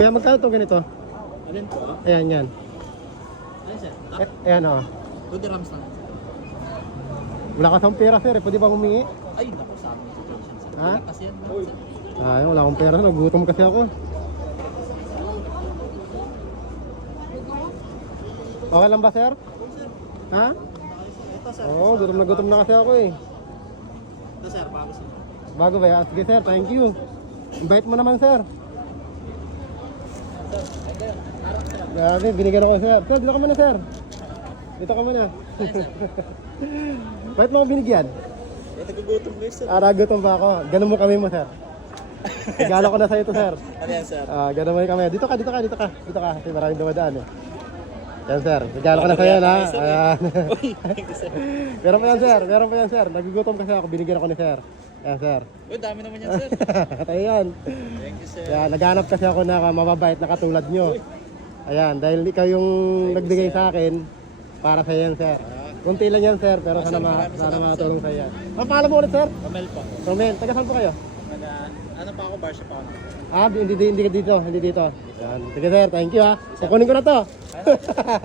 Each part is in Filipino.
Kaya magkano to ganito? Alin po? Ayan, yan. Alin sir? Ayan o. 2 dirhams lang. Wala ka sa pera sir, pwede ba humingi? Ay, naku sa amin situation sir. Ha? Kasi yan lang sir. Ay, wala akong pera, nagutom kasi ako. Okay lang ba sir? Ha? Ito sir. Oo, gutom na kasi ako eh. Ito sir, bago sir. Bago ba yan? Sige sir, thank you. Invite mo naman sir. Grabe, binigyan ako sir. Sir, dito ka muna sir. Dito ka muna. Bakit mo ako binigyan? Eh, nagugutom ko sir. Nagutom pa ako. Ganun mo kami mo sir. Regalo ko na sa'yo to sir. Ano yan sir? Ganun mo kami. Dito ka. Dito ka. Kasi maraming dumadaan eh. Yan sir. Regalo ko na sa'yo na. Ayan. Uy, thank you sir. Meron pa yan sir. Nagugutom kasi ako. Binigyan ako ni sir. Yan sir. Uy, dami naman yan sir. Tayo yan. Thank you sir. Kaya naghanap kasi ako na mababait na katulad nyo. Ayan, dahil ikaw yung nagbigay sa akin para sa yan, sir. Kunti lang yan, sir, pero sana matulong sa yan. Ang pangalan mo ulit, sir? Romel po. Romel, taga saan po kayo? Ano pa ako, bar siya pa ako. Hindi dito. Yan. Sige, sir, thank you ha. Kukunin ko na to.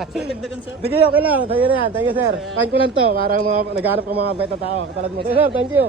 Sir, dagdagan sir. Sige, okay lang. Sa'yo na yan. Thank you, sir. Kain ko lang to para naghanap ng mga bait na tao. Katulad mo. Sige, sir, thank you.